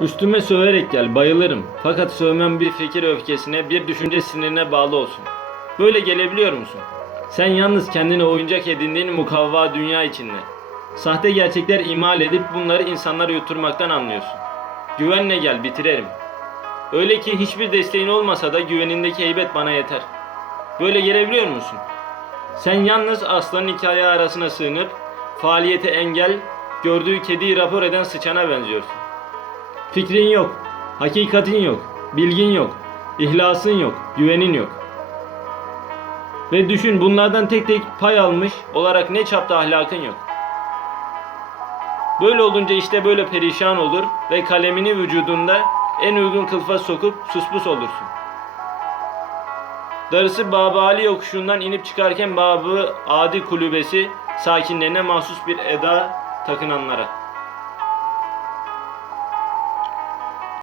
Üstüme söverek gel, bayılırım. Fakat sövmem bir fikir öfkesine, bir düşünce sinirine bağlı olsun. Böyle gelebiliyor musun? Sen yalnız kendine oyuncak edindiğin mukavva dünya içinde. Sahte gerçekler imal edip bunları insanlara yutturmaktan anlıyorsun. Güvenle gel, bitirelim. Öyle ki hiçbir desteğin olmasa da güvenindeki heybet bana yeter. Böyle gelebiliyor musun? Sen yalnız aslanın iki arasına sığınıp faaliyete engel, gördüğü kediyi rapor eden sıçana benziyorsun. Fikrin yok, hakikatin yok, bilgin yok, ihlasın yok, güvenin yok. Ve düşün bunlardan tek tek pay almış olarak ne çapta ahlakın yok. Böyle olunca işte böyle perişan olur ve kalemini vücudunda en uygun kılıfa sokup suspus olursun. Darısı Babı Ali yokuşundan inip çıkarken Babı Adi kulübesi sakinlerine mahsus bir eda takınanlara.